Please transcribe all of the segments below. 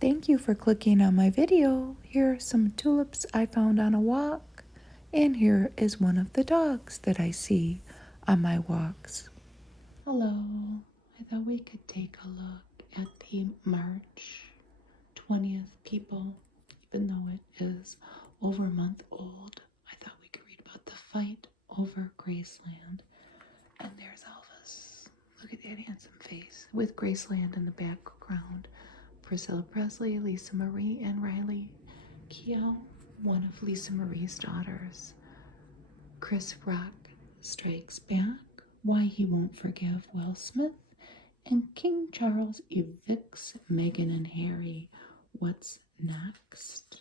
Thank you for clicking on my video. Here are some tulips I found on a walk, and here is one of the dogs that I see on my walks. Hello, I thought we could take a look at the March 20th people, even though it is over a month old. I thought we could read about the fight over Graceland. And there's Elvis. Look at that handsome face with Graceland in the background. Priscilla, Presley, Lisa Marie, and Riley Keough, one of Lisa Marie's daughters. Chris Rock strikes back, why he won't forgive Will Smith, and King Charles evicts Meghan and Harry. What's next?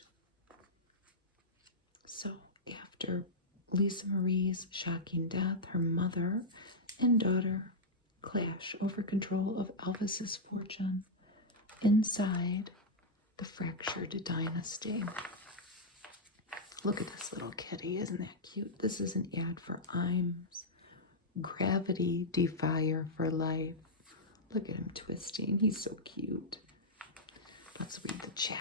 So after Lisa Marie's shocking death, her mother and daughter clash over control of Elvis's fortune inside the fractured dynasty. Look at this little kitty, isn't that cute? This is an ad for IMS, Gravity Defier for Life. Look at him twisting, he's so cute. Let's read the chatter.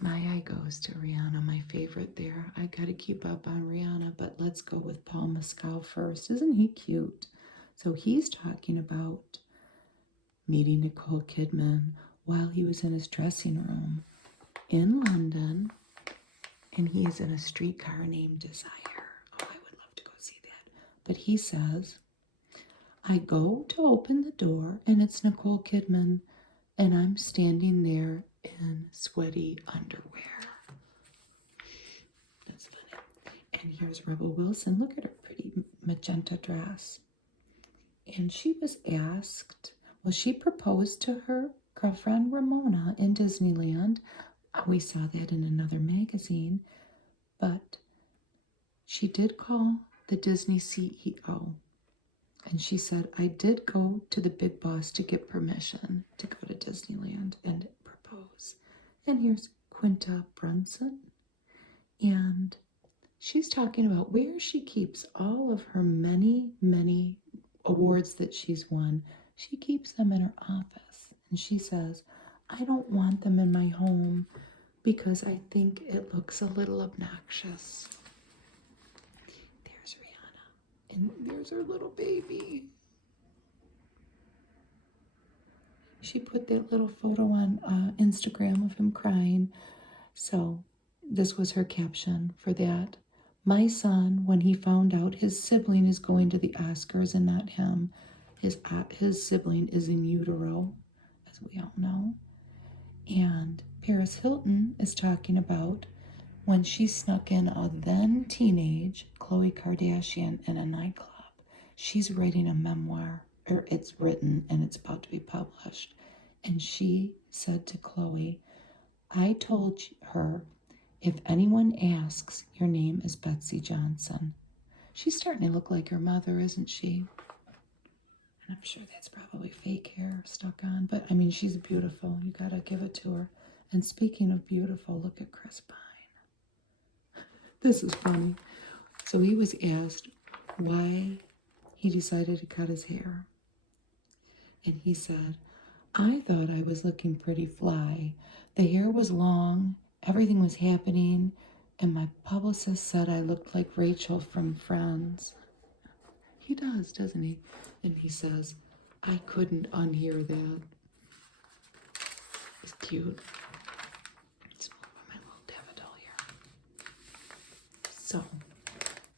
My eye goes to Rihanna, my favorite there. I gotta keep up on Rihanna, but let's go with Paul Mescal first. Isn't he cute? So he's talking about meeting Nicole Kidman while he was in his dressing room in London, and he is in a streetcar named Desire. Oh, I would love to go see that. But he says, I go to open the door, and it's Nicole Kidman, and I'm standing there in sweaty underwear. That's funny. And here's Rebel Wilson. Look at her pretty magenta dress. And she was asked, well, she proposed to her girlfriend Ramona in Disneyland. We saw that in another magazine. But she did call the Disney CEO. And she said, I did go to the big boss to get permission to go to Disneyland and propose. And here's Quinta Brunson. And she's talking about where she keeps all of her many, many awards that she's won. She keeps them in her office. And she says, I don't want them in my home because I think it looks a little obnoxious. There's Rihanna. And there's her little baby. She put that little photo on Instagram of him crying. So this was her caption for that. My son, when he found out his sibling is going to the Oscars and not him, his sibling is in utero, as we all know. And Paris Hilton is talking about when she snuck in a then teenage Khloe Kardashian in a nightclub. She's writing a memoir, or it's written and it's about to be published. And she said to Khloe, I told her, if anyone asks, your name is Betsy Johnson. She's starting to look like her mother, isn't she? And I'm sure that's probably fake hair stuck on, but I mean, she's beautiful. You gotta give it to her. And speaking of beautiful, look at Chris Pine. This is funny. So he was asked why he decided to cut his hair. And he said, I thought I was looking pretty fly. The hair was long, everything was happening, and my publicist said I looked like Rachel from Friends. He does, doesn't he? And he says, I couldn't unhear that. It's cute. It's my little daffodil here. So,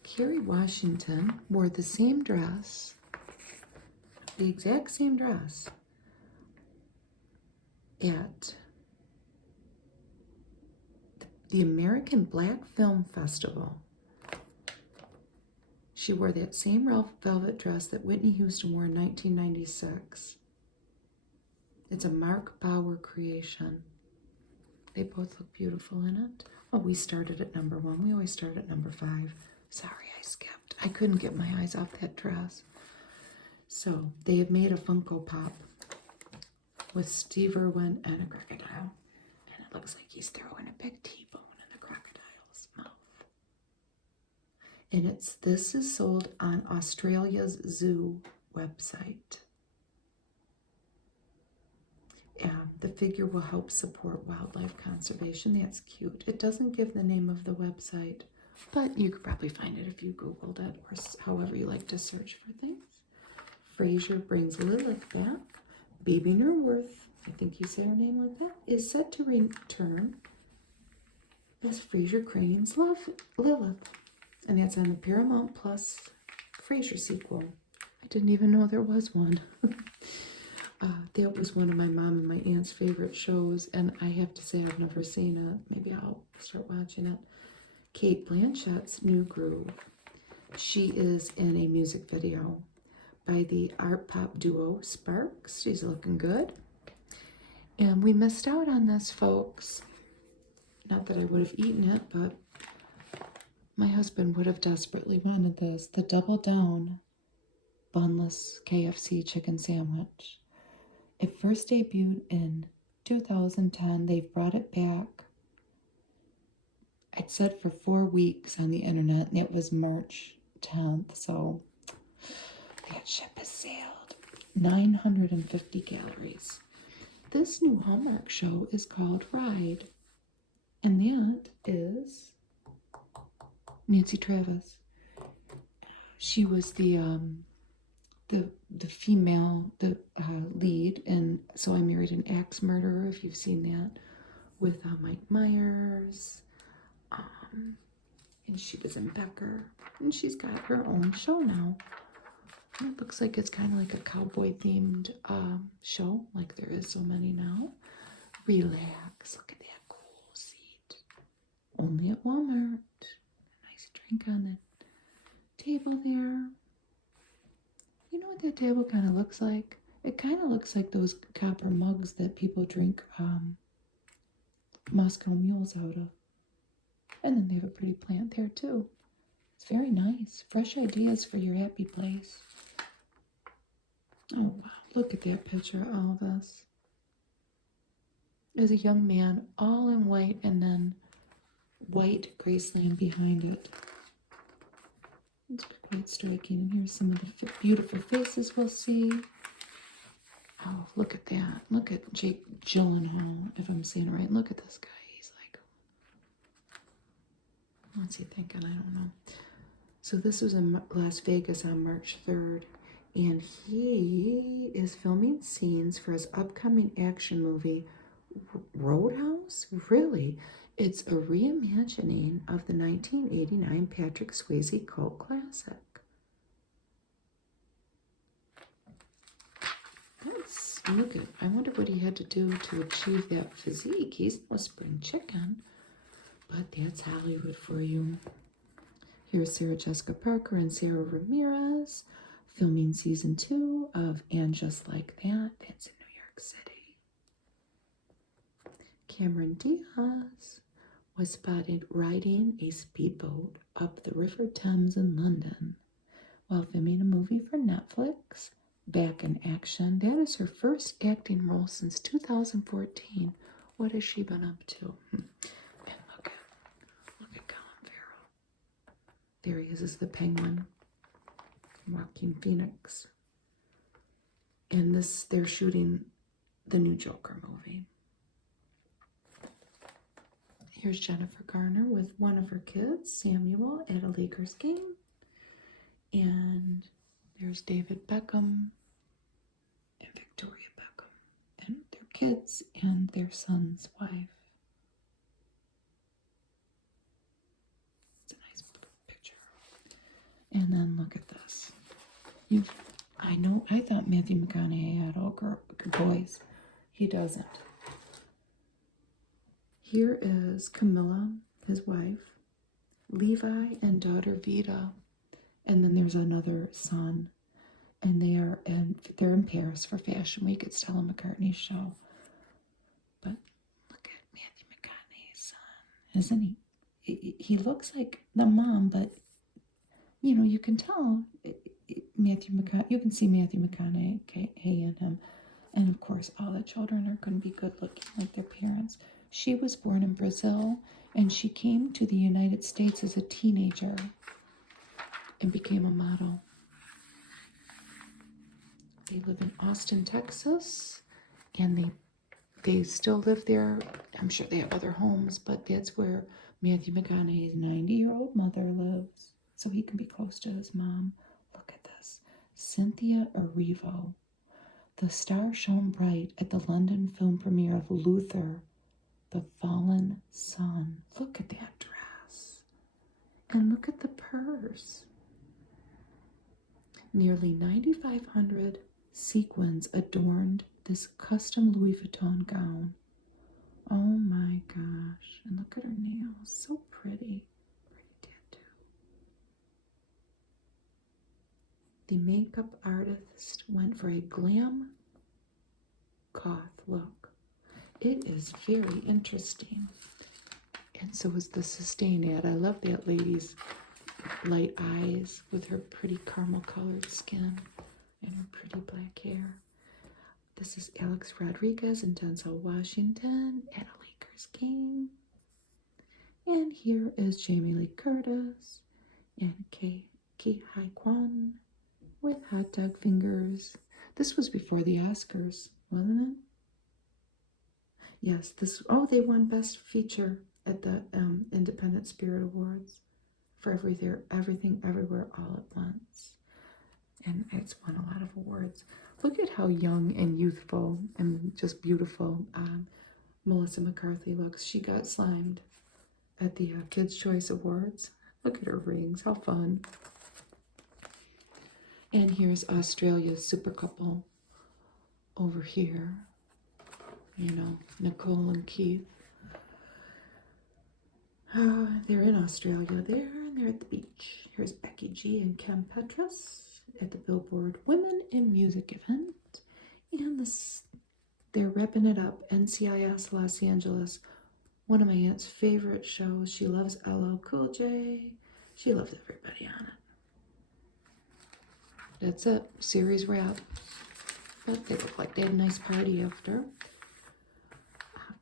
Kerry Washington wore the same dress, the exact same dress, at the American Black Film Festival. She wore that same Ralph velvet dress that Whitney Houston wore in 1996. It's a Mark Bauer creation. They both look beautiful in it. Oh, we started at number 1. We always start at number 5. Sorry, I skipped. I couldn't get my eyes off that dress. So they have made a Funko Pop with Steve Irwin and a crocodile. And it looks like he's throwing a big T-bone in a crocodile's mouth. And this is sold on Australia's zoo website. The figure will help support wildlife conservation. That's cute. It doesn't give the name of the website, but you could probably find it if you Googled it or however you like to search for things. Frasier brings Lilith back. Baby Nerworth, I think you say her name like that, is set to return as Frasier Crane's Lilith. And that's on the Paramount Plus Frasier sequel. I didn't even know there was one. That was one of my mom and my aunt's favorite shows, and I have to say I've never seen it. Maybe I'll start watching it. Kate Blanchett's New Groove. She is in a music video by the art pop duo Sparks. She's looking good. And we missed out on this, folks. Not that I would have eaten it, but my husband would have desperately wanted this. The Double Down Bunless KFC chicken sandwich. It first debuted in 2010. They've brought it back. It said for 4 weeks on the internet, and it was March 10th, so that ship has sailed. 950 calories. This new Hallmark show is called Ride, and that is Nancy Travis. She was the female, lead in So I Married an Axe Murderer, if you've seen that, with Mike Myers. And she was in Becker. And she's got her own show now. And it looks like it's kind of like a cowboy-themed show, like there is so many now. Relax. Look at that cool seat. Only at Walmart. A nice drink on the table there. You know what that table kind of looks like? It kind of looks like those copper mugs that people drink Moscow mules out of. And then they have a pretty plant there too. It's very nice. Fresh ideas for your happy place. Oh wow, look at that picture of all this. There's a young man all in white and then white Graceland behind it. It's quite striking. And here's some of the beautiful faces we'll see. Oh, look at that. Look at Jake Gyllenhaal, if I'm saying it right. Look at this guy. He's like, what's he thinking? I don't know. So this was in Las Vegas on March 3rd. And he is filming scenes for his upcoming action movie, Roadhouse? Really? It's a reimagining of the 1989 Patrick Swayze cult classic. Look at, I wonder what he had to do to achieve that physique. He's no spring chicken, but that's Hollywood for you. Here's Sarah Jessica Parker and Sarah Ramirez filming season 2 of And Just Like That. That's in New York City. Cameron Diaz was spotted riding a speedboat up the River Thames in London while filming a movie for Netflix, Back in Action. That is her first acting role since 2014. What has she been up to? And look at Colin Farrell. There he is the Penguin. Joaquin Phoenix. And they're shooting the new Joker movie. Here's Jennifer Garner with one of her kids, Samuel, at a Lakers game. And there's David Beckham and Victoria Beckham and their kids and their son's wife. It's a nice picture. And then look at this. I thought Matthew McConaughey had all boys. He doesn't. Here is Camilla, his wife, Levi and daughter Vita, and then there's another son, and they're in Paris for Fashion Week at Stella McCartney's show. But look at Matthew McConaughey's son, isn't he? He looks like the mom, but you can tell you can see Matthew McConaughey in him, and of course all the children are going to be good looking like their parents. She was born in Brazil, and she came to the United States as a teenager and became a model. They live in Austin, Texas, and they They still live there. I'm sure they have other homes, but that's where Matthew McConaughey's 90-year-old mother lives, so he can be close to his mom. Look at this. Cynthia Erivo. The star shone bright at the London film premiere of Luther, The Fallen Sun. Look at that dress. And look at the purse. Nearly 9,500 sequins adorned this custom Louis Vuitton gown. Oh my gosh. And look at her nails. So pretty. Pretty tattoo. The makeup artist went for a glam goth look. It is very interesting. And so is the Sustain ad. I love that lady's light eyes with her pretty caramel colored skin and her pretty black hair. This is Alex Rodriguez and Denzel Washington at a Lakers game. And here is Jamie Lee Curtis and Keough Kwan with hot dog fingers. This was before the Oscars, wasn't it? Yes, they won Best Feature at the Independent Spirit Awards for Everything, Everywhere, All at Once. And it's won a lot of awards. Look at how young and youthful and just beautiful Melissa McCarthy looks. She got slimed at the Kids' Choice Awards. Look at her rings. How fun. And here's Australia's super couple over here. You know, Nicole and Keith. They're in Australia there, and they're at the beach. Here's Becky G and Ken Petras at the Billboard Women in Music event. And they're repping it up. NCIS Los Angeles, one of my aunt's favorite shows. She loves LL Cool J. She loves everybody on it. That's it. Series wrap. But they look like they had a nice party after.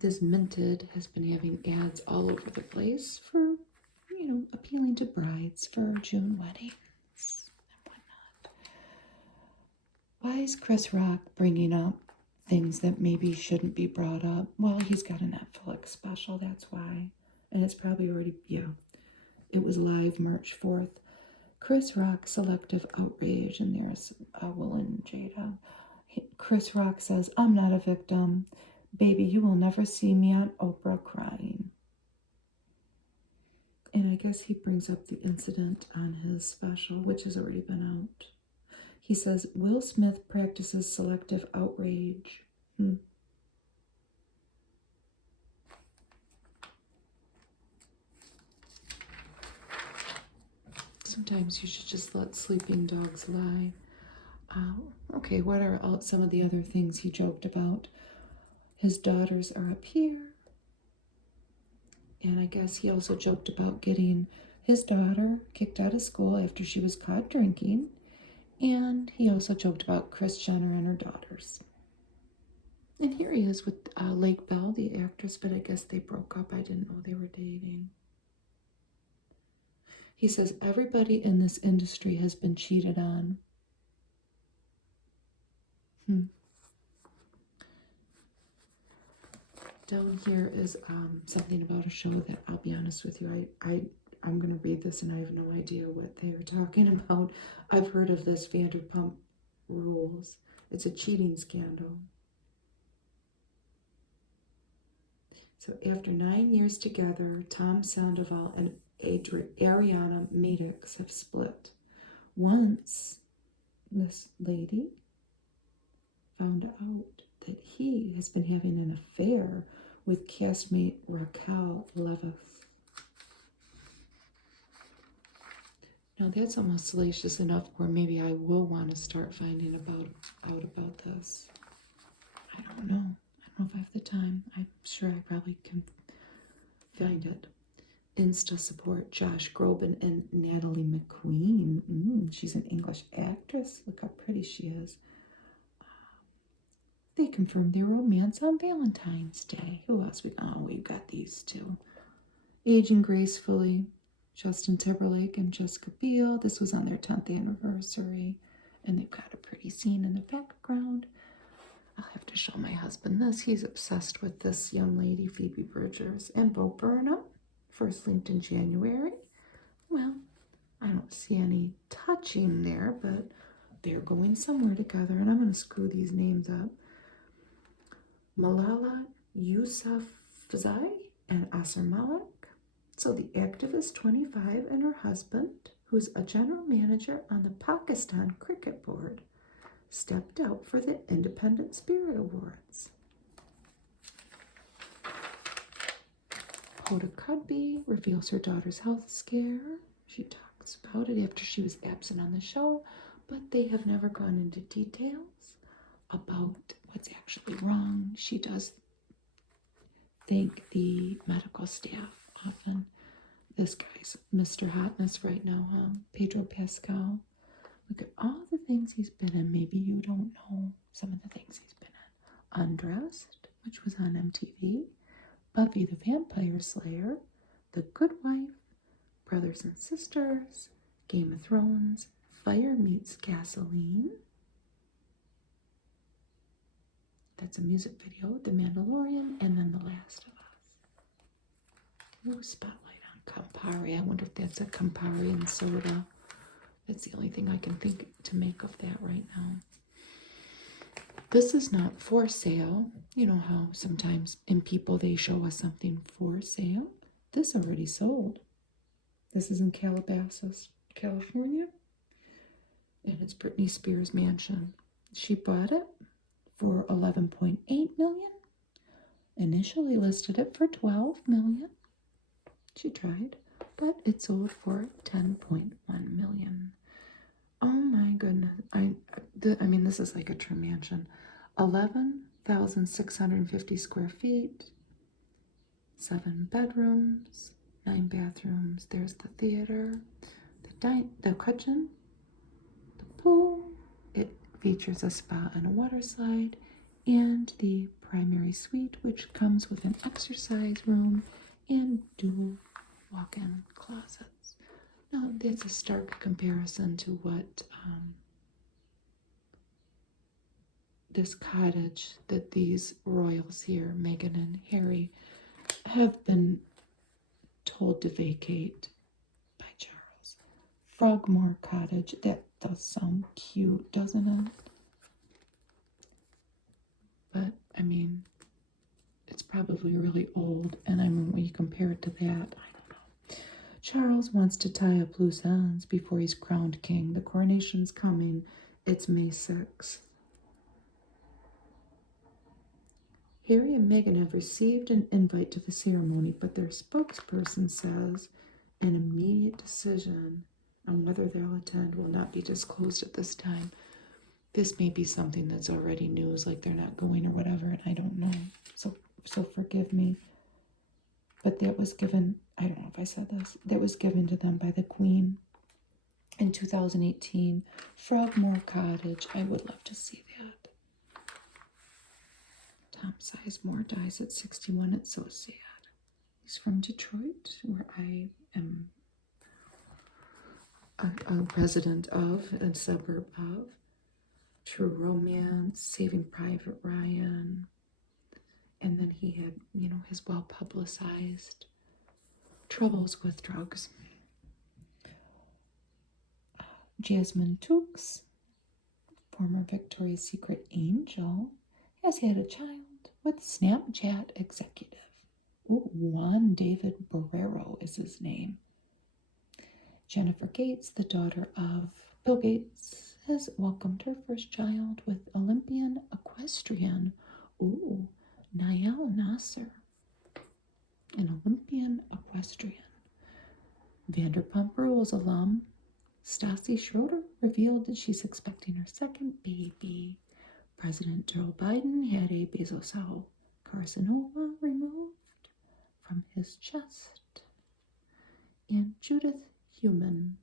This Minted has been having ads all over the place for, appealing to brides for June weddings and whatnot. Why is Chris Rock bringing up things that maybe shouldn't be brought up? Well, he's got a Netflix special, that's why. And it's probably already, it was live March 4th. Chris Rock, selective outrage, and there's Will and Jada. Chris Rock says, I'm not a victim. Baby, you will never see me on Oprah crying. And I guess he brings up the incident on his special, which has already been out. He says, Will Smith practices selective outrage. Sometimes you should just let sleeping dogs lie. Okay, what are some of the other things he joked about? His daughters are up here. And I guess he also joked about getting his daughter kicked out of school after she was caught drinking. And he also joked about Kris Jenner and her daughters. And here he is with Lake Bell, the actress, but I guess they broke up. I didn't know they were dating. He says everybody in this industry has been cheated on. Down here is something about a show that, I'll be honest with you, I'm going to read this and I have no idea what they are talking about. I've heard of this Vanderpump Rules. It's a cheating scandal. So after 9 years together, Tom Sandoval and Ariana Madix have split. Once this lady found out that he has been having an affair with castmate Raquel Leviss. Now that's almost salacious enough where maybe I will want to start finding out about this. I don't know. I don't know if I have the time. I'm sure I probably can find it. Insta support Josh Groban and Natalie McQueen. She's an English actress. Look how pretty she is. They confirmed their romance on Valentine's Day. Who else? We've got these two. Aging gracefully, Justin Timberlake and Jessica Biel. This was on their 10th anniversary. And they've got a pretty scene in the background. I'll have to show my husband this. He's obsessed with this young lady, Phoebe Bridgers, and Bo Burnham, first linked in January. Well, I don't see any touching there, but they're going somewhere together, and I'm going to screw these names up. Malala Yousafzai and Asr Malik. So the activist 25 and her husband, who's a general manager on the Pakistan Cricket Board, stepped out for the Independent Spirit Awards. Hoda Kotb reveals her daughter's health scare. She talks about it after she was absent on the show, but they have never gone into details about what's actually wrong. She does thank the medical staff often. This guy's Mr. Hotness right now, huh? Pedro Pascal. Look at all the things he's been in. Maybe you don't know some of the things he's been in. Undressed, which was on MTV. Buffy the Vampire Slayer. The Good Wife. Brothers and Sisters. Game of Thrones. Fire Meets Gasoline. That's a music video. The Mandalorian. And then The Last of Us. Ooh, spotlight on Campari. I wonder if that's a Campari and soda. That's the only thing I can think to make of that right now. This is not for sale. You know how sometimes in people they show us something for sale. This already sold. This is in Calabasas, California. And it's Britney Spears' mansion. She bought it for $11.8 million. Initially listed it for $12 million. She tried, but it sold for $10.1 million. Oh my goodness. I mean, this is like a true mansion. 11,650 square feet, 7 bedrooms, 9 bathrooms. There's the theater, the kitchen, the pool. It features a spa and a water slide, and the primary suite, which comes with an exercise room and dual walk-in closets. Now, that's a stark comparison to what this cottage that these royals here, Meghan and Harry, have been told to vacate by Charles. Frogmore Cottage, that does sound cute, doesn't it? But, I mean, it's probably really old, and I mean, when you compare it to that, I don't know. Charles wants to tie up loose ends before he's crowned king. The coronation's coming. It's May 6th. Harry and Meghan have received an invite to the ceremony, but their spokesperson says an immediate decision on whether they'll attend will not be disclosed at this time. This may be something that's already news, like they're not going or whatever, and I don't know. So forgive me. But that was given, I don't know if I said this, that was given to them by the Queen in 2018. Frogmore Cottage, I would love to see that. Tom Sizemore dies at 61. It's so sad. He's from Detroit, where I am a resident of, a suburb of. True Romance, Saving Private Ryan. And then he had, you know, his well-publicized troubles with drugs. Jasmine Tookes, former Victoria's Secret angel, has had a child with Snapchat executive. Ooh, Juan David Barrero is his name. Jennifer Gates, the daughter of Bill Gates, has welcomed her first child with Olympian equestrian, Niall Nasser, an Olympian equestrian. Vanderpump Rules alum Stassi Schroeder revealed that she's expecting her second baby. President Joe Biden had a basal cell carcinoma removed from his chest. And Judith Heumann,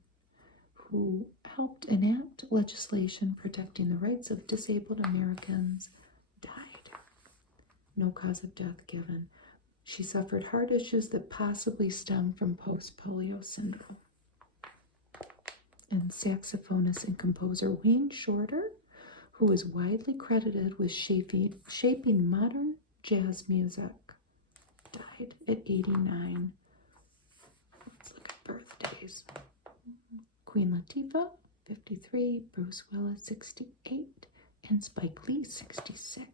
who helped enact legislation protecting the rights of disabled Americans, died. No cause of death given. She suffered heart issues that possibly stem from post-polio syndrome. And saxophonist and composer Wayne Shorter, who is widely credited with shaping modern jazz music, died at 89. Let's look at birthdays. Queen Latifah, 53, Bruce Willis, 68, and Spike Lee, 66.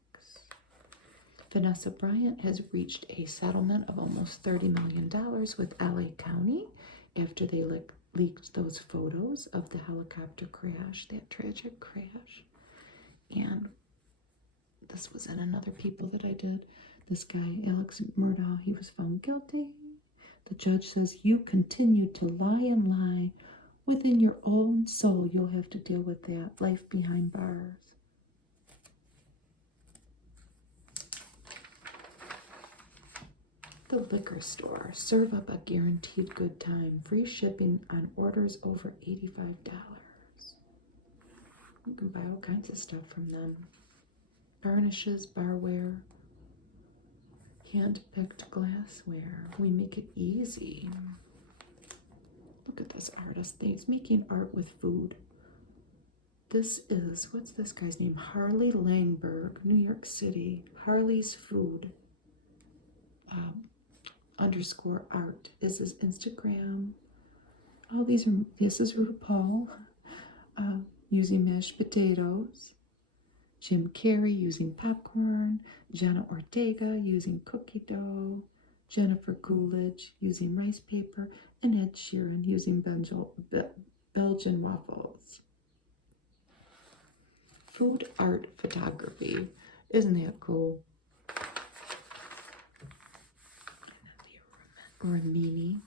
Vanessa Bryant has reached a settlement of almost $30 million with LA County after they leaked those photos of the helicopter crash, that tragic crash. And this was in another People that I did. This guy, Alex Murdaugh, he was found guilty. The judge says, you continue to lie and lie. Within your own soul, you'll have to deal with that. Life behind bars. The liquor store. Serve up a guaranteed good time. Free shipping on orders over $85. You can buy all kinds of stuff from them. Varnishes, barware, hand-picked glassware. We make it easy. Look at this artist. He's making art with food. This is, what's this guy's name? Harley Langberg, New York City. Harley's Food _art is his Instagram. Oh, this is RuPaul using mashed potatoes. Jim Carrey using popcorn. Jenna Ortega using cookie dough. Jennifer Coolidge using rice paper. And Ed Sheeran using Belgian waffles. Food art photography. Isn't that cool? Ramini,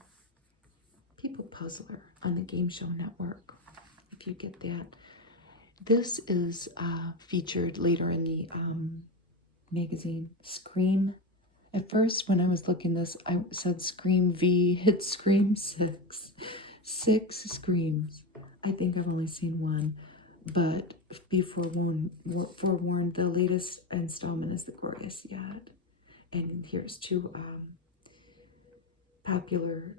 People Puzzler on the Game Show Network, if you get that. This is featured later in the magazine. Scream. At first, when I was looking this, I said Scream V. It's Scream 6. 6 Screams. I think I've only seen one, but be forewarned, the latest installment is the Glorious Yacht. And here's two popular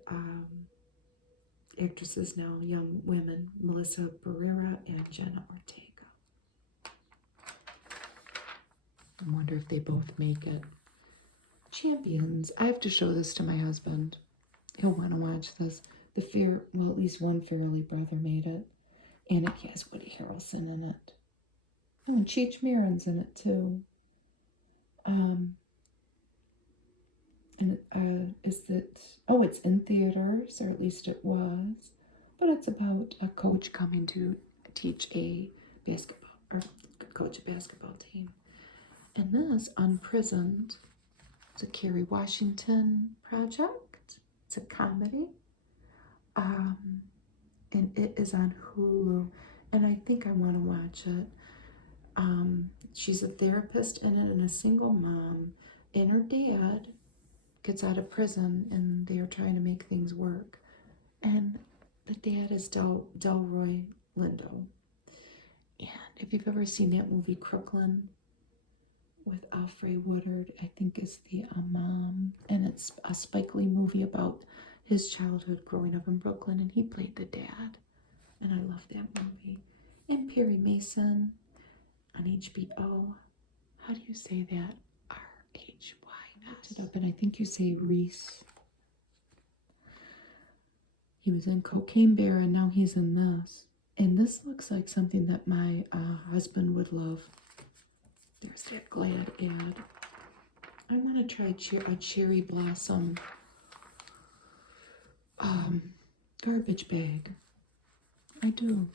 actresses now, young women, Melissa Barrera and Jenna Ortega. I wonder if they both make it. Champions. I have to show this to my husband. He'll want to watch this. Well, at least one Farrelly brother made it. And it has Woody Harrelson in it. Oh, and Cheech Marin's in it too. And it's in theaters, or at least it was. But it's about a coach coming to teach a basketball, or coach a basketball team. And this, Unprisoned, it's a Kerry Washington project. It's a comedy. And it is on Hulu. And I think I want to watch it. She's a therapist in it and a single mom. And her dad gets out of prison and they are trying to make things work. And the dad is Delroy Lindo. And if you've ever seen that movie Crooklyn with Alfred Woodard, I think is the mom. And it's a Spike Lee movie about his childhood growing up in Brooklyn, and he played the dad. And I love that movie. And Perry Mason on HBO. How do you say that? R-H-Y. I looked it up, and I think you say Reese. He was in Cocaine Bear, and now he's in this. And this looks like something that my husband would love. There's that Glad ad. I want to try a cherry blossom garbage bag. I do.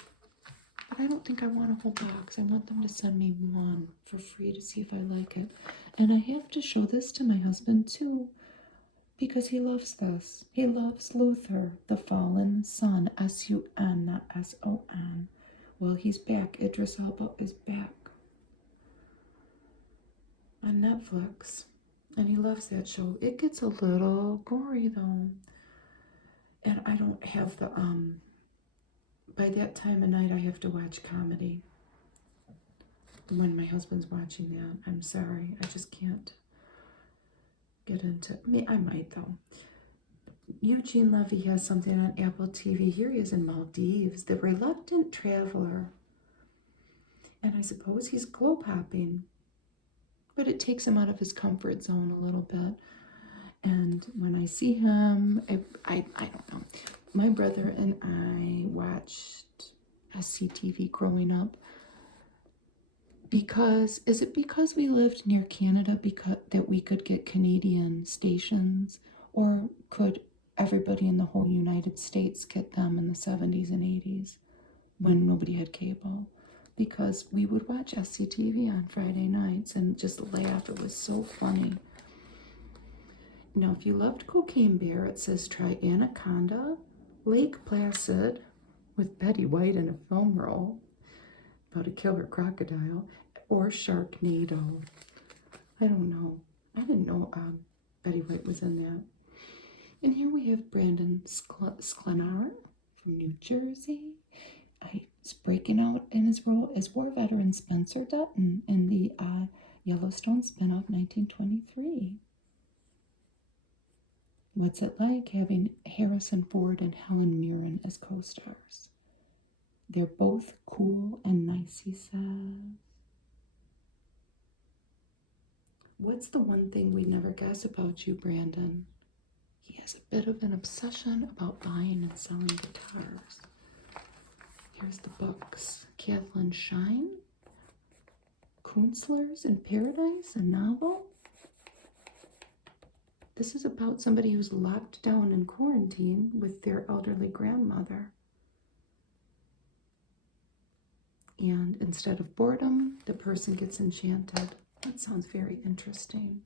But I don't think I want a whole box. I want them to send me one for free to see if I like it. And I have to show this to my husband too, because he loves this. He loves Luther, the Fallen Son, S-U-N, not S-O-N. Well, he's back. Idris Elba is back on Netflix. And he loves that show. It gets a little gory though. And I don't have the, by that time of night I have to watch comedy. When my husband's watching that, I'm sorry. I just can't get into, I might though. Eugene Levy has something on Apple TV. Here he is in Maldives, The Reluctant Traveler. And I suppose he's glow popping, but it takes him out of his comfort zone a little bit. And when I see him, I don't know. My brother and I watched SCTV growing up. Is it because we lived near Canada that we could get Canadian stations? Or could everybody in the whole United States get them in the 70s and 80s when nobody had cable? Because we would watch SCTV on Friday nights and just laugh. It was so funny. Now, if you loved Cocaine Bear, it says try Anaconda, Lake Placid with Betty White in a film role about a killer crocodile, or Sharknado. I don't know. I didn't know Betty White was in that. And here we have Brandon Sklenar from New Jersey. He's breaking out in his role as war veteran Spencer Dutton in the Yellowstone spinoff 1923. What's it like having Harrison Ford and Helen Mirren as co-stars? They're both cool and nice, he says. What's the one thing we never guess about you, Brandon? He has a bit of an obsession about buying and selling guitars. Here's the books. Kathleen Shine, Counselors in Paradise, a novel. This is about somebody who's locked down in quarantine with their elderly grandmother. And instead of boredom, the person gets enchanted. That sounds very interesting.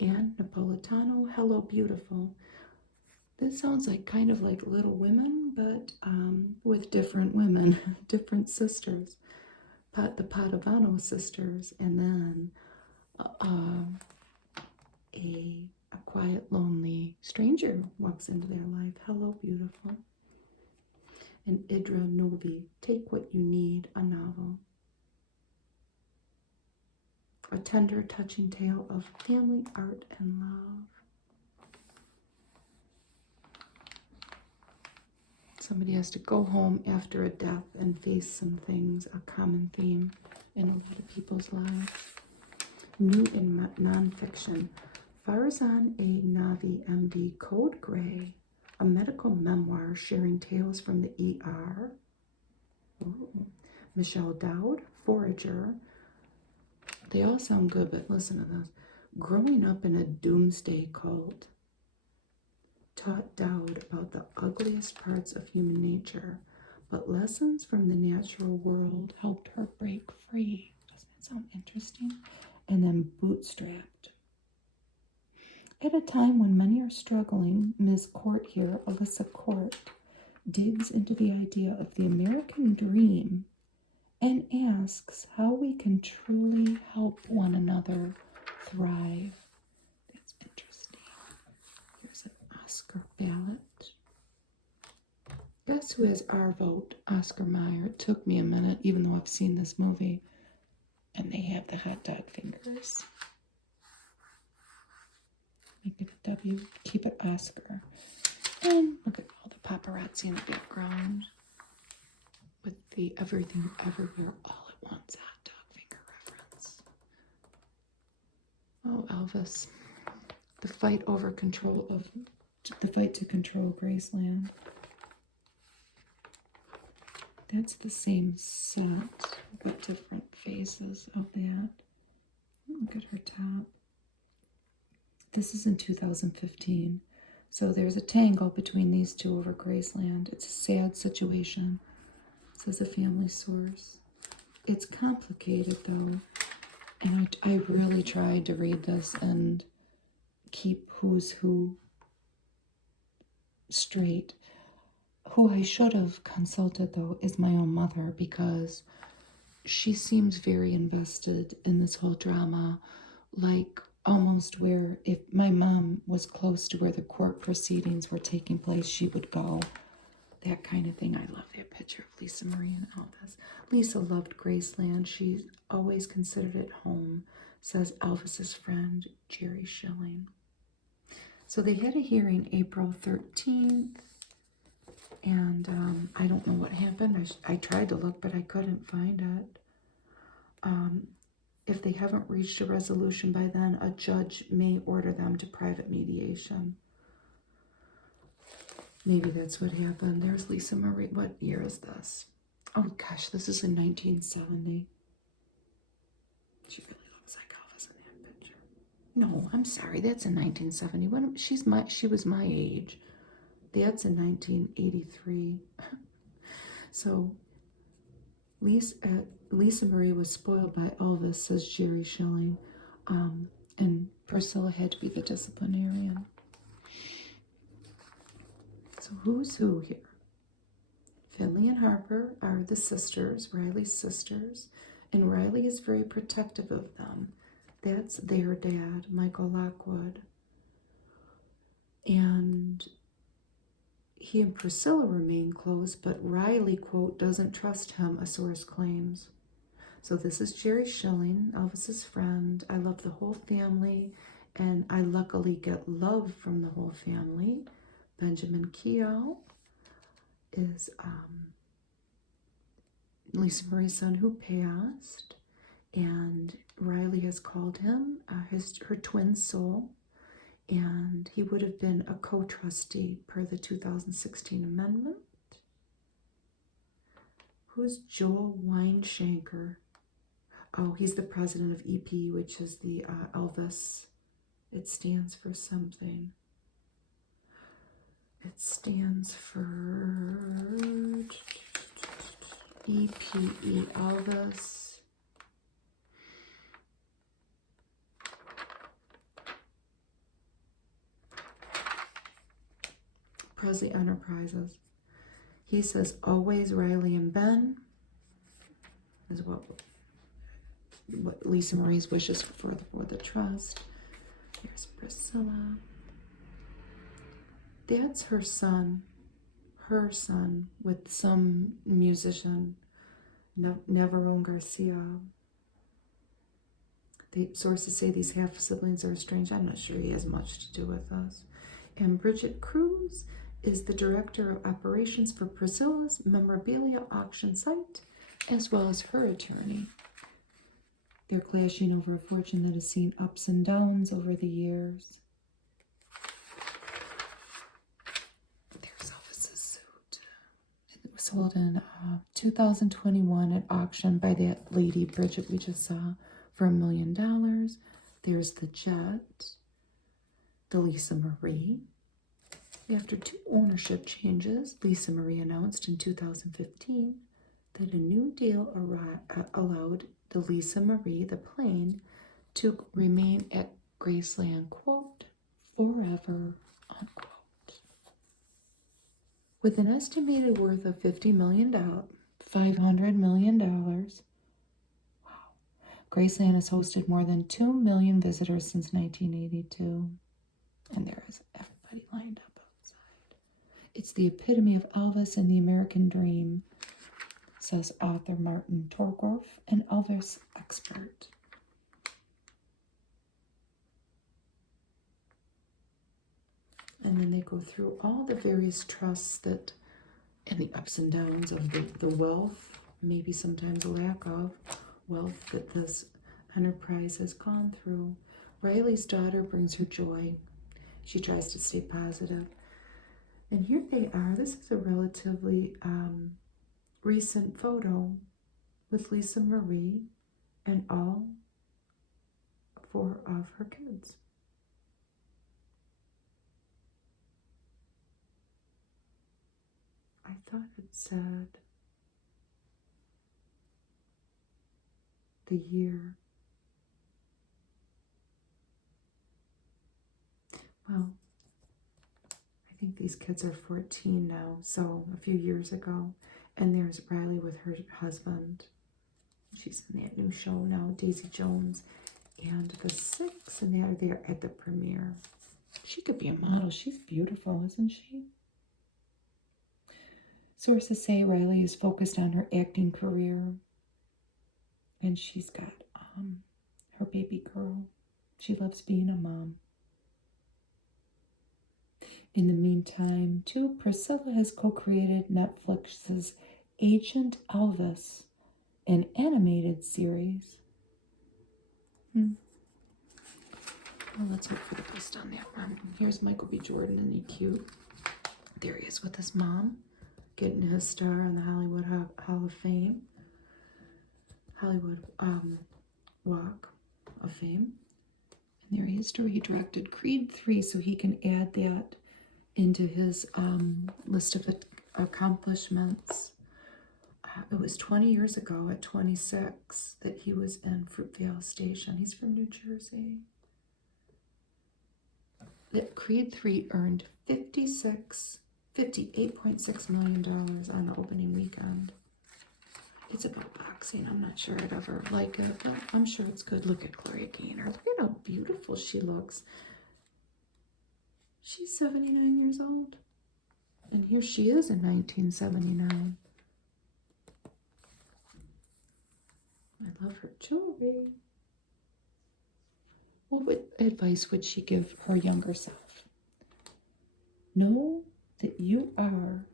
And Napolitano, Hello Beautiful. This sounds like kind of like Little Women, but with different women, different sisters. The Padovano sisters, and then a quiet, lonely stranger walks into their life. Hello Beautiful. And Idra Novi, Take What You Need, a novel. A tender, touching tale of family, art, and love. Somebody has to go home after a death and face some things, a common theme in a lot of people's lives. New in nonfiction, Farzan A. Navi, MD, Code Gray, a medical memoir sharing tales from the ER. Ooh. Michelle Dowd, Forager. They all sound good, but listen to this. Growing up in a doomsday cult taught Dowd about the ugliest parts of human nature, but lessons from the natural world helped her break free. Doesn't that sound interesting? And then Bootstrapped. At a time when many are struggling, Ms. Court here, Alyssa Court, digs into the idea of the American dream and asks how we can truly help one another thrive. That's interesting. Here's an Oscar ballot. Guess who has our vote? Oscar Mayer. It took me a minute, even though I've seen this movie. And they have the hot dog fingers. Make it a W. Keep it Oscar. And look at all the paparazzi in the background with the Everything Everywhere All at Once hot dog finger reference. Oh, Elvis. The fight to control Graceland. That's the same set, but different phases of that. Look at her top. This is in 2015. So there's a tangle between these two over Graceland. It's a sad situation, says a family source. It's complicated, though. And I really tried to read this and keep who's who straight. Who I should have consulted, though, is my own mother, because she seems very invested in this whole drama, like almost where if my mom was close to where the court proceedings were taking place, she would go. That kind of thing. I love that picture of Lisa Marie and Elvis. Lisa loved Graceland. She always considered it home, says Elvis's friend, Jerry Schilling. So they had a hearing April 13th. And I don't know what happened. I tried to look, but I couldn't find it. If they haven't reached a resolution by then, a judge may order them to private mediation. Maybe that's what happened. There's Lisa Marie. What year is this? Oh gosh, this is in 1970. She really looks like Elvis in that picture. No, I'm sorry. That's in 1970. When she was my age. That's in 1983. So Lisa Marie was spoiled by Elvis, says Jerry Schilling, and Priscilla had to be the disciplinarian. So who's who here? Finley and Harper are the sisters, Riley's sisters, and Riley is very protective of them. That's their dad, Michael Lockwood. And he and Priscilla remain close, but Riley, quote, doesn't trust him, a source claims. So this is Jerry Schilling, Elvis's friend. I love the whole family, and I luckily get love from the whole family. Benjamin Keough is Lisa Marie's son who passed, and Riley has called him her twin soul, and he would have been a co-trustee per the 2016 amendment. Who's Joel Weinshanker? Oh, he's the president of EP, which is the Elvis. It stands for something. It stands for EPE, Elvis. Presley Enterprises. He says, always Riley and Ben is what Lisa Marie's wishes for the trust. Here's Priscilla. That's her son with some musician, Navarone Garcia. The sources say these half-siblings are estranged. I'm not sure he has much to do with us. And Bridget Cruz is the director of operations for Priscilla's memorabilia auction site, as well as her attorney. They're clashing over a fortune that has seen ups and downs over the years. There's Elvis's suit. It was sold in 2021 at auction by that lady, Bridget, we just saw, for $1 million. There's the jet, the Lisa Marie. After 2 ownership changes, Lisa Marie announced in 2015 that a new deal allowed the Lisa Marie, the plane, to remain at Graceland, quote, forever, unquote. With an estimated worth of $500 million, wow, Graceland has hosted more than 2 million visitors since 1982. And there is everybody lined up outside. It's the epitome of Elvis and the American dream, says author Martin Torgorf, an Elvis expert. And then they go through all the various trusts that, and the ups and downs of the wealth, maybe sometimes a lack of wealth that this enterprise has gone through. Riley's daughter brings her joy. She tries to stay positive. And here they are. This is a relatively recent photo with Lisa Marie and all 4 of her kids. I thought it said the year. Well, I think these kids are 14 now, so a few years ago. And there's Riley with her husband. She's in that new show now, Daisy Jones. And the 6, and they're there at the premiere. She could be a model. She's beautiful, isn't she? Sources say Riley is focused on her acting career. And she's got her baby girl. She loves being a mom. In the meantime, too, Priscilla has co-created Netflix's Agent Elvis, an animated series. Well, let's hope for the best on that one. Here's Michael B. Jordan in Keough. There he is with his mom, getting his star on the Hollywood Hall of Fame. Hollywood Walk of Fame. And there he is. He directed Creed 3, so he can add that into his list of accomplishments. It was 20 years ago at 26 that he was in Fruitvale Station. He's from New Jersey. That Creed 3 earned $58.6 million on the opening weekend. It's about boxing. I'm not sure I'd ever like it, but I'm sure it's good. Look at Gloria Gaynor. Look at how beautiful she looks. She's 79 years old. And here she is in 1979. I love her jewelry. What advice would she give her younger self? Know that you are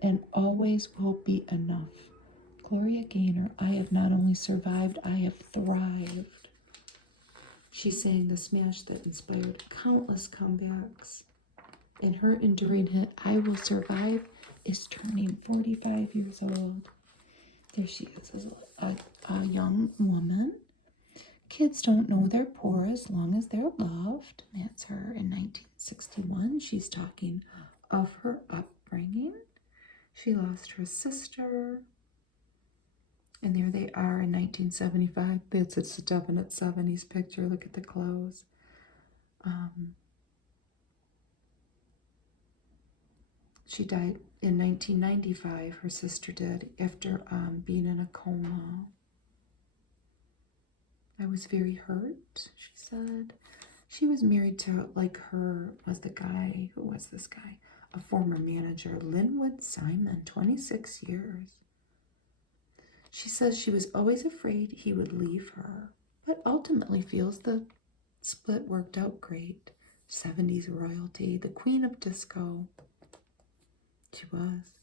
and always will be enough. Gloria Gaynor, I have not only survived, I have thrived. She sang the smash that inspired countless comebacks. And her enduring hit, I Will Survive, is turning 45 years old. There she is as a young woman. Kids don't know they're poor as long as they're loved. That's her in 1961. She's talking of her upbringing. She lost her sister. And there they are in 1975. It's a definite 70s picture. Look at the clothes. She died in 1995, her sister did, after being in a coma. I was very hurt, she said. She was married to, like her, was the guy, who was this guy? A former manager, Linwood Simon, 26 years. She says she was always afraid he would leave her, but ultimately feels the split worked out great. 70s royalty, the queen of disco. She was.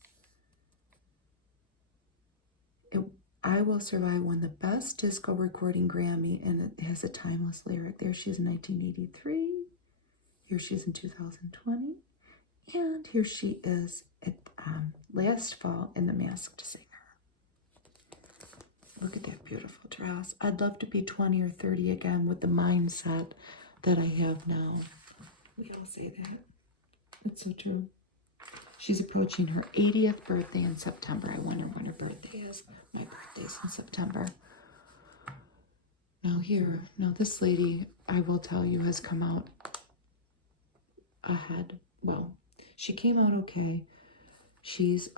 I Will Survive won the Best Disco Recording Grammy, and it has a timeless lyric. There she is in 1983. Here she is in 2020. And here she is at last fall in The Masked Singer. Look at that beautiful dress. I'd love to be 20 or 30 again with the mindset that I have now. We all say that. It's so true. She's approaching her 80th birthday in September. I wonder when her birthday is. My birthday's in September. Now this lady, I will tell you, has come out ahead. Well, she came out okay. She's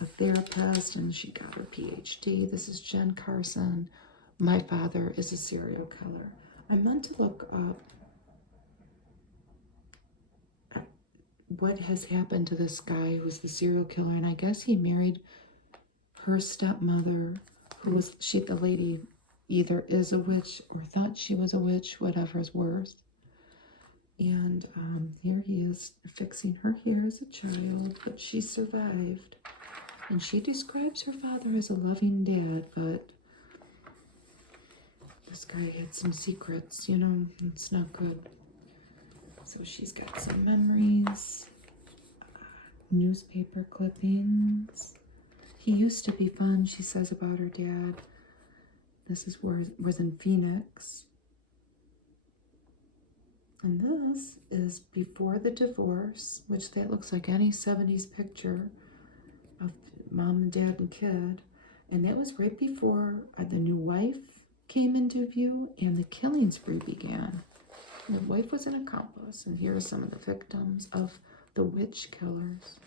a therapist and she got her PhD. This is Jen Carson. My father is a serial killer. I meant to look up what has happened to this guy who was the serial killer, and I guess he married her stepmother, who was, the lady either is a witch or thought she was a witch, whatever's worse. And here he is fixing her hair as a child, but she survived. And she describes her father as a loving dad, but this guy had some secrets, it's not good. So she's got some memories, newspaper clippings. He used to be fun, she says about her dad. This is was in Phoenix. And this is before the divorce, which that looks like any 70s picture of mom and dad and kid. And that was right before the new wife came into view and the killing spree began. The wife was an accomplice, and here are some of the victims of the witch killers.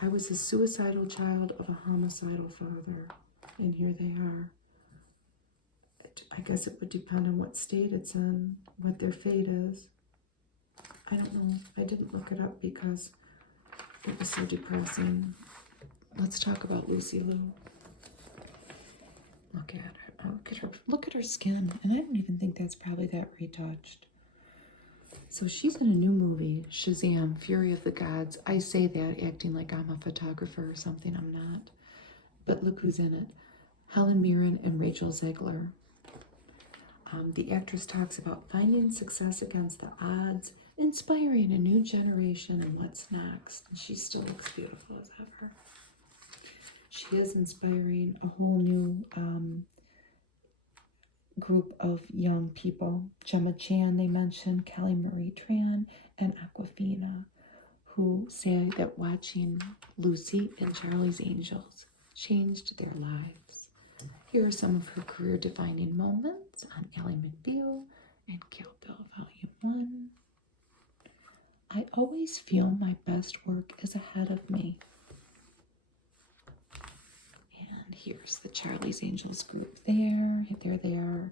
I was a suicidal child of a homicidal father, and here they are. I guess it would depend on what state it's in, what their fate is. I don't know. I didn't look it up because it was so depressing. Let's talk about Lucy Liu. Look at her. Look at her skin. And I don't even think that's probably that retouched. So she's in a new movie, Shazam, Fury of the Gods. I say that acting like I'm a photographer or something. I'm not. But look who's in it. Helen Mirren and Rachel Zegler. The actress talks about finding success against the odds, inspiring a new generation and what's next. And she still looks beautiful as ever. She is inspiring a whole new group of young people. Gemma Chan, they mentioned, Kelly Marie Tran, and Aquafina, who say that watching Lucy and Charlie's Angels changed their lives. Here are some of her career-defining moments on Ally McBeal and Keough, Volume 1. I always feel my best work is ahead of me. And here's the Charlie's Angels group there. There they are.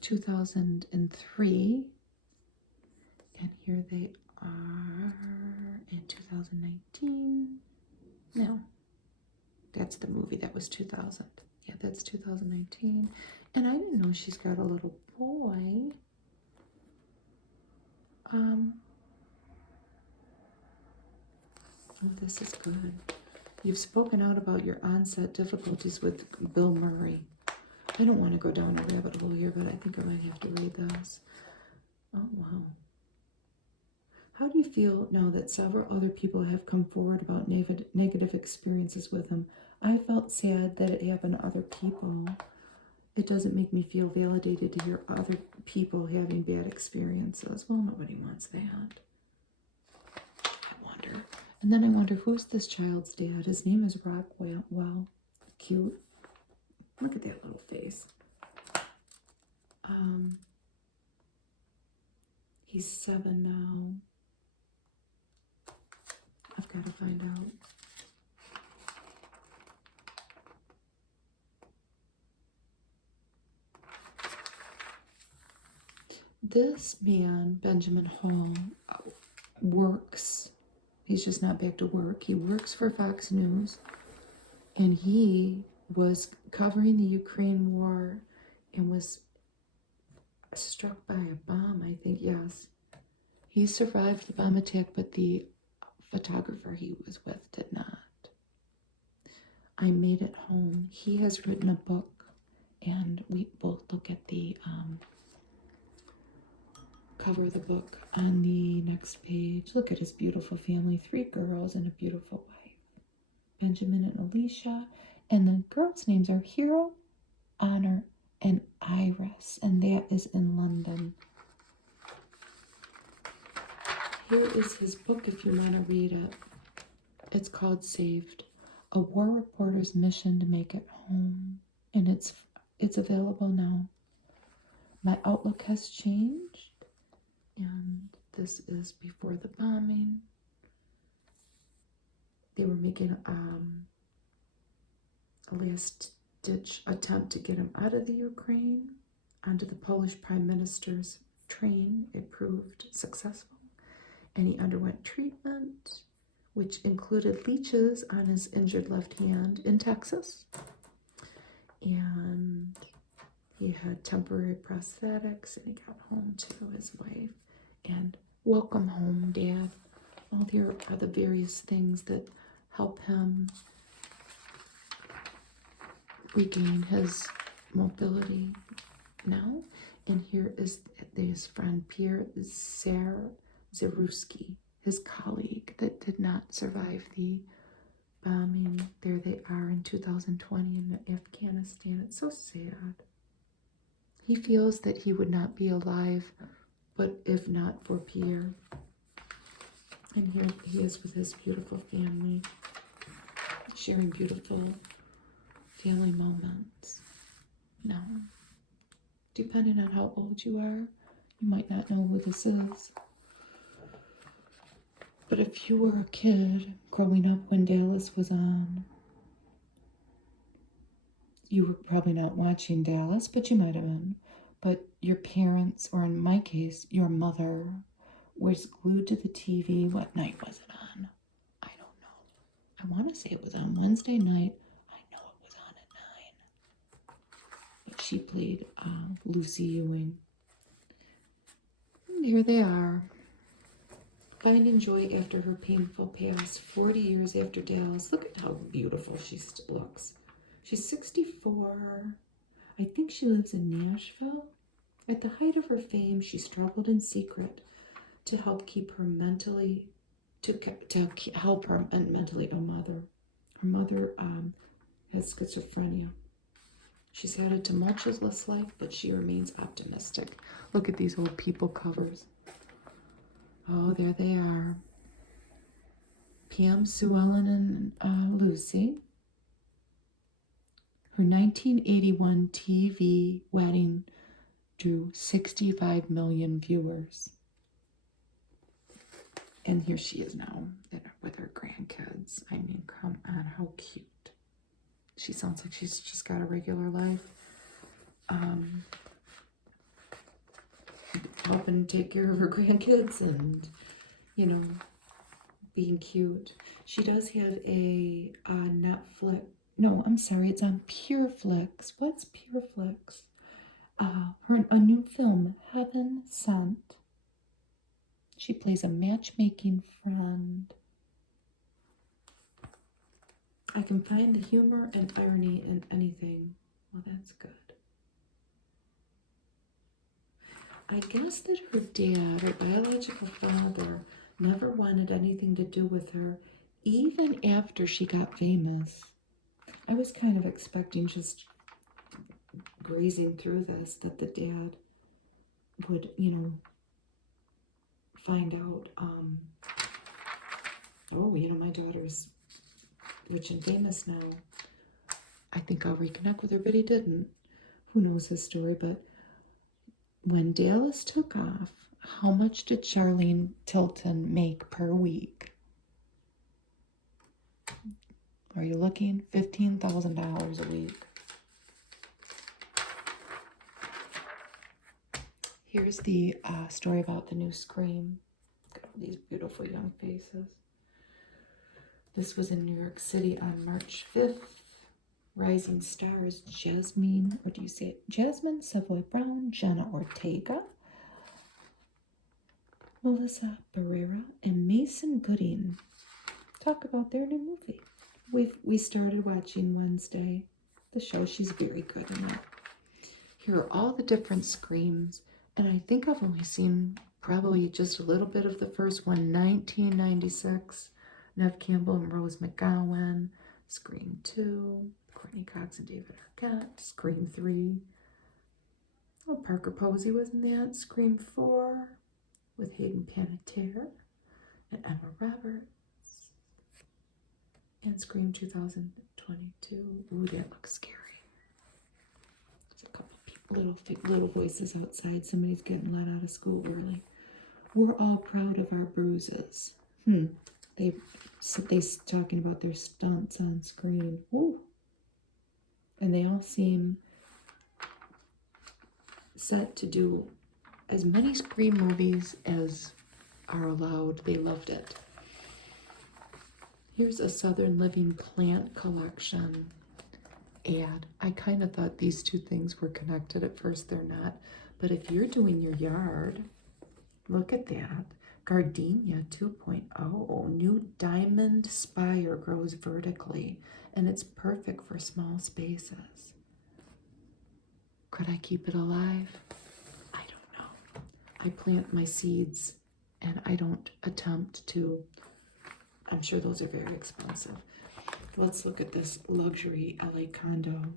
2003. And here they are in 2019. No. That's the movie. That was 2000. Yeah, that's 2019. And I didn't know she's got a little boy. Oh, this is good. You've spoken out about your onset difficulties with Bill Murray. I don't want to go down a rabbit hole here, but I think I might have to read this. Oh, wow. How do you feel now that several other people have come forward about negative experiences with him? I felt sad that it happened to other people. It doesn't make me feel validated to hear other people having bad experiences. Well, nobody wants that. I wonder. And then I wonder, who's this child's dad? His name is Rockwell. Cute. Look at that little face. He's 7 now. I've got to find out. This man, Benjamin Hall, works. He's just not back to work. He works for Fox News, and he was covering the Ukraine war and was struck by a bomb, I think, yes. He survived the bomb attack, but the photographer he was with did not. I Made It Home. He has written a book, and we will look at the cover of the book on the next page. Look at his beautiful family, 3 girls and a beautiful wife. Benjamin and Alicia. And the girls' names are Hero, Honor, and Iris. And that is in London. Here is his book if you want to read it. It's called Saved, A War Reporter's Mission to Make It Home. And it's available now. My outlook has changed. And this is before the bombing. They were making a last-ditch attempt to get him out of the Ukraine onto the Polish Prime Minister's train. It proved successful. And he underwent treatment, which included leeches on his injured left hand in Texas. And he had temporary prosthetics, and he got home to his wife. And welcome home, Dad. Well, there are the various things that help him regain his mobility now. And here is his friend Pierre Zarewski, his colleague that did not survive the bombing. There they are in 2020 in Afghanistan. It's so sad. He feels that he would not be alive, but if not for Pierre. And here he is with his beautiful family, sharing beautiful family moments. Now, depending on how old you are, you might not know who this is. But if you were a kid growing up when Dallas was on, you were probably not watching Dallas, but you might have been. But your parents, or in my case, your mother, was glued to the TV. What night was it on? I don't know. I want to say it was on Wednesday night. I know it was on at 9. But she played Lucy Ewing. And here they are. Finding joy after her painful past, 40 years after Dallas. Look at how beautiful she looks. She's 64. I think she lives in Nashville. At the height of her fame, she struggled in secret to help keep her mentally, to help her mentally ill mother. Her mother has schizophrenia. She's had a tumultuous life, but she remains optimistic. Look at these old people covers. Oh, there they are. Pam, Sue Ellen, and Lucy. Her 1981 TV wedding drew 65 million viewers. And here she is now with her grandkids. I mean, come on, how cute. She sounds like she's just got a regular life. Helping take care of her grandkids and, you know, being cute. She does have a Netflix. No, I'm sorry, it's on PureFlix. What's PureFlix? A new film, Heaven Sent. She plays a matchmaking friend. I can find the humor and irony in anything. Well, that's good. I guess that her dad, her biological father, never wanted anything to do with her, even after she got famous. I was kind of expecting, just grazing through this, that the dad would, you know, find out, oh, you know, my daughter's rich and famous now. I think I'll reconnect with her, but he didn't. Who knows his story? But when Dallas took off, how much did Charlene Tilton make per week? Are you looking? $15,000 a week. Here's the story about the new Scream. Look at these beautiful young faces. This was in New York City on March 5th. Rising stars Jasmine, or do you say it? Jasmine Savoy Brown, Jenna Ortega, Melissa Barrera, and Mason Gooding talk about their new movie. We started watching Wednesday, the show. She's very good in it. Here are all the different Screams, and I think I've only seen probably just a little bit of the first one, 1996. Nev Campbell and Rose McGowan. Scream 2, Courtney Cox and David Arquette. Scream 3. Oh, Parker Posey was in that. Scream 4 with Hayden Panettiere and Emma Roberts. And Scream 2022. Ooh, that looks scary. There's a couple people, little voices outside. Somebody's getting let out of school early. We're all proud of our bruises. They talking about their stunts on screen. Ooh. And they all seem set to do as many Scream movies as are allowed. They loved it. Here's a Southern Living plant collection ad. I kind of thought these two things were connected. At first they're not. But if you're doing your yard, look at that. Gardenia 2.0. New diamond spire grows vertically, and it's perfect for small spaces. Could I keep it alive? I don't know. I plant my seeds, and I don't attempt to. I'm sure those are very expensive. Let's look at this luxury LA condo.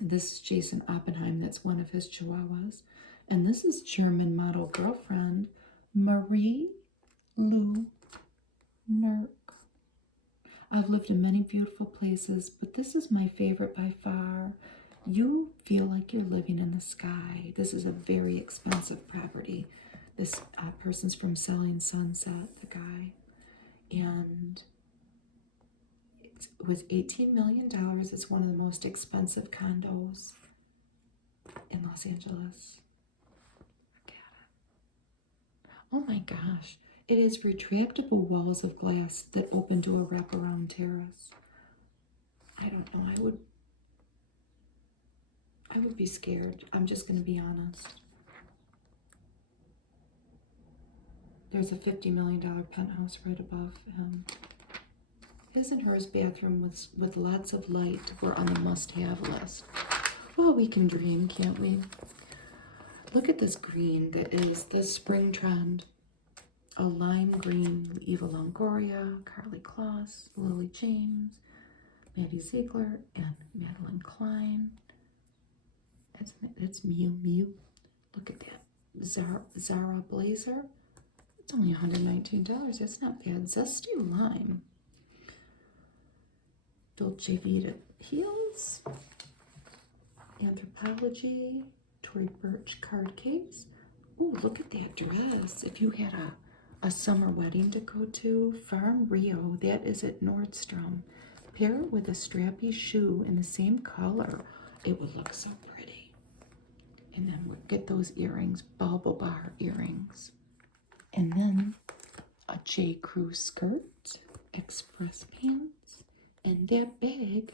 This is Jason Oppenheim. That's one of his chihuahuas. And this is German model girlfriend Marie Lou Nerk. I've lived in many beautiful places, but this is my favorite by far. You feel like you're living in the sky. This is a very expensive property. This person's from Selling Sunset, the guy. And it was $18 million. It's one of the most expensive condos in Los Angeles. Oh my gosh. It is retractable walls of glass that open to a wraparound terrace. I don't know. I would be scared. I'm just going to be honest. There's a $50 million penthouse right above him. His and hers bathroom with lots of light were on the must-have list. Well, we can dream, can't we? Look at this green that is the spring trend. A lime green, Eva Longoria, Carly Kloss, Lily James, Maddie Ziegler, and Madeline Klein. That's Miu Miu. Look at that. Zara Blazer. It's only $119. That's not bad. Zesty lime. Dolce Vita heels. Anthropology. Tory Burch card case. Oh, look at that dress. If you had a summer wedding to go to, Farm Rio, that is at Nordstrom. Pair it with a strappy shoe in the same color. It would look so pretty. And then we'll get those earrings, Bulbo Bar earrings. And then a J. Crew skirt, express pants, and that bag.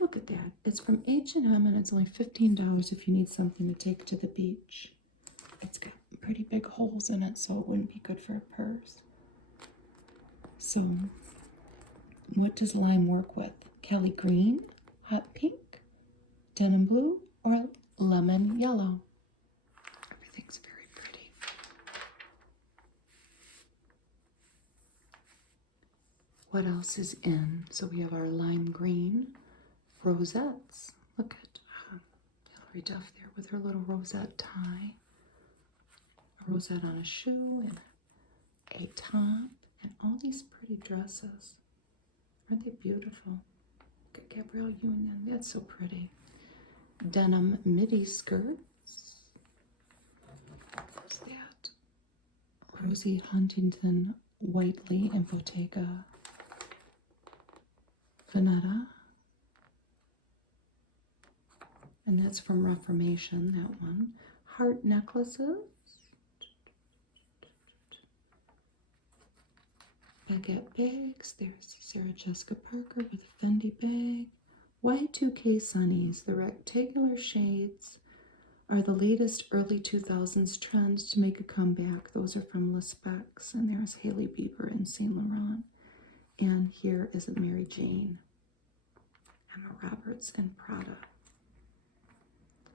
Look at that. It's from H&M and it's only $15 if you need something to take to the beach. It's got pretty big holes in it, so it wouldn't be good for a purse. So, what does lime work with? Kelly green, hot pink, denim blue, or lemon yellow? Everything's very pretty. What else is in? So we have our lime green rosettes. Look at Hilary Duff there with her little rosette tie. A rosette on a shoe and a top and all these pretty dresses. Aren't they beautiful? Look at Gabrielle Union. That's so pretty. Denim midi skirts. What's that? Rosie Huntington Whiteley and Bottega Veneta. And that's from Reformation, that one. Heart necklaces. Baguette bags. There's Sarah Jessica Parker with a Fendi bag. Y2K Sunnies. The rectangular shades are the latest early 2000s trends to make a comeback. Those are from Les Specs. And there's Hailey Bieber and Saint Laurent. And here is a Mary Jane. Emma Roberts and Prada.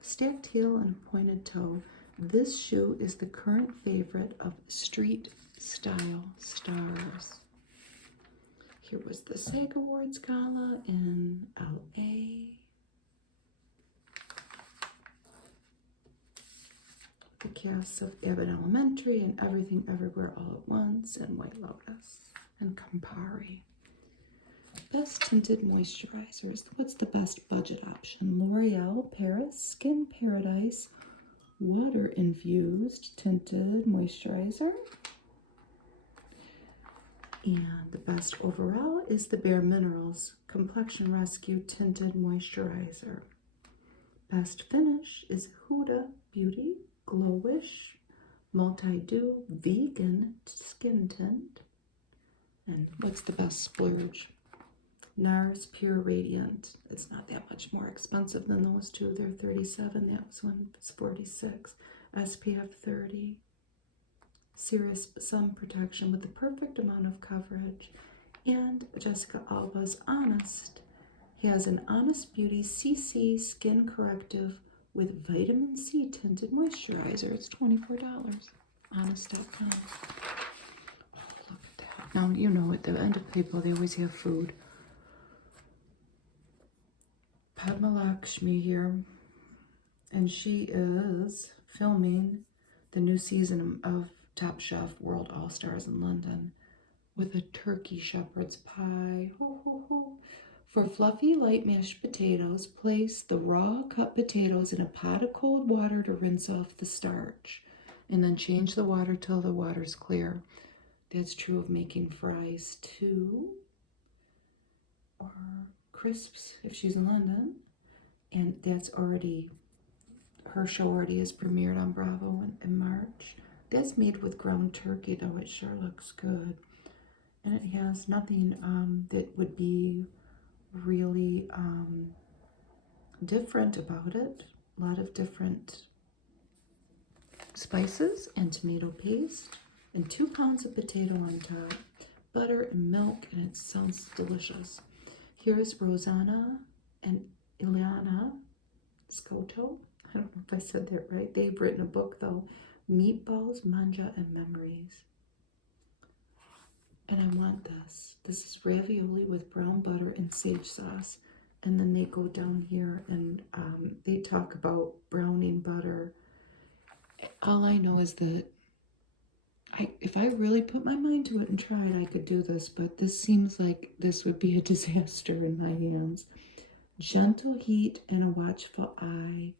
Stacked heel and a pointed toe. This shoe is the current favorite of street style stars. Here was the SAG Awards Gala in LA. The casts of Abbott Elementary and Everything Everywhere All at Once and White Lotus and Campari. Best tinted moisturizers. What's the best budget option? L'Oreal Paris Skin Paradise Water Infused Tinted Moisturizer. And the best overall is the Bare Minerals Complexion Rescue Tinted Moisturizer. Best finish is Huda Beauty Glowish Multi-Dew Vegan Skin Tint. And what's the best splurge? NARS Pure Radiant. It's not that much more expensive than those two. They're $37. That was one. It's $46. SPF 30. Serious sun protection with the perfect amount of coverage. And Jessica Alba's Honest has an Honest Beauty CC Skin Corrective with vitamin C tinted moisturizer. It's $24. Honest.com. Oh, look at that. Now, you know, at the end of people, they always have food. Padma Lakshmi here, and she is filming the new season of Top Chef World All Stars in London with a turkey shepherd's pie. Ho, ho, ho. For fluffy light mashed potatoes, place the raw cut potatoes in a pot of cold water to rinse off the starch, and then change the water till the water's clear. That's true of making fries too, or crisps if she's in London. And that's already, her show already is premiered on Bravo in March. That's made with ground turkey, though. It sure looks good. And it has nothing that would be really different about it. A lot of different spices and tomato paste. and 2 pounds of potato on top, butter and milk, and it sounds delicious. Here's Rosanna and Ileana Scoto. I don't know if I said that right. They've written a book though, Meatballs, Manja, and Memories. And I want this. This is ravioli with brown butter and sage sauce. And then they go down here and they talk about browning butter. All I know is that if I really put my mind to it and tried, I could do this. But this seems like this would be a disaster in my hands. Gentle heat and a watchful eye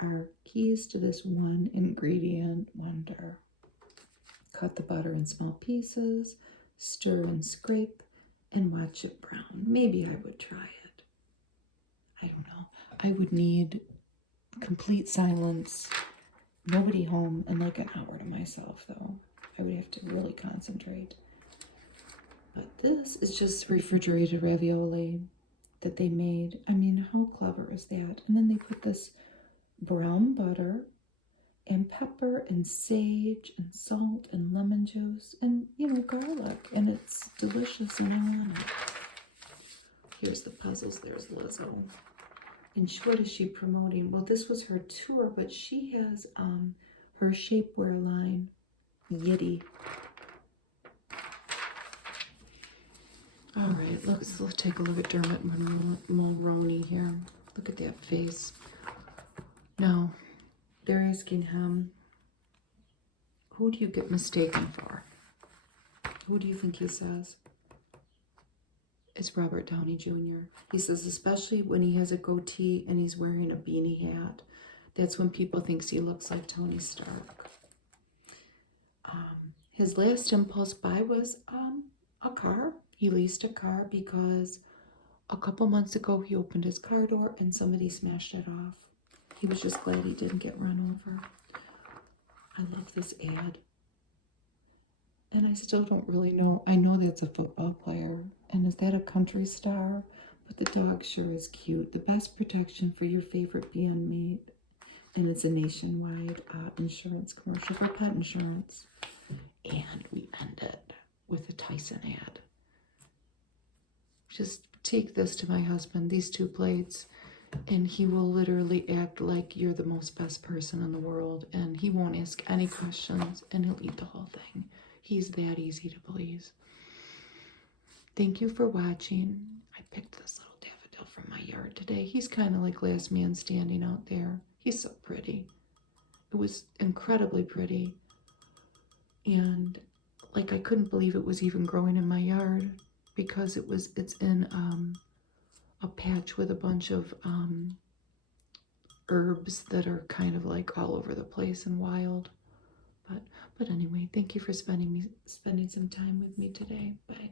are keys to this one ingredient wonder. Cut the butter in small pieces, stir and scrape, and watch it brown. Maybe I would try it. I don't know. I would need complete silence, nobody home, and like an hour to myself, though. I would have to really concentrate. But this is just refrigerated ravioli that they made. I mean, how clever is that? And then they put this brown butter and pepper and sage and salt and lemon juice and, you know, garlic. And it's delicious and I want it. Here's the puzzles. There's Lizzo. And what is she promoting? Well, this was her tour, but she has her shapewear line, Yitty. All right, let's take a look at Dermot Mulroney here. Look at that face. Now, they're asking him, who do you get mistaken for? Who do you think he says? It's Robert Downey Jr. He says, especially when he has a goatee and he's wearing a beanie hat. That's when people think he looks like Tony Stark. His last impulse buy was a car. He leased a car because a couple months ago he opened his car door and somebody smashed it off. He was just glad he didn't get run over. I love this ad. And I still don't really know. I know that's a football player. And is that a country star? But the dog sure is cute. The best protection for your favorite Beyond Meat. And it's a nationwide insurance commercial for pet insurance. And we end it with a Tyson ad. Just take this to my husband, these 2 plates, and he will literally act like you're the most best person in the world. And he won't ask any questions, and he'll eat the whole thing. He's that easy to please. Thank you for watching. I picked this little daffodil from my yard today. He's kind of like Last Man Standing out there. He's so pretty. It was incredibly pretty. And like I couldn't believe it was even growing in my yard because it's in a patch with a bunch of herbs that are kind of like all over the place and wild. But anyway, thank you for spending some time with me today. Bye.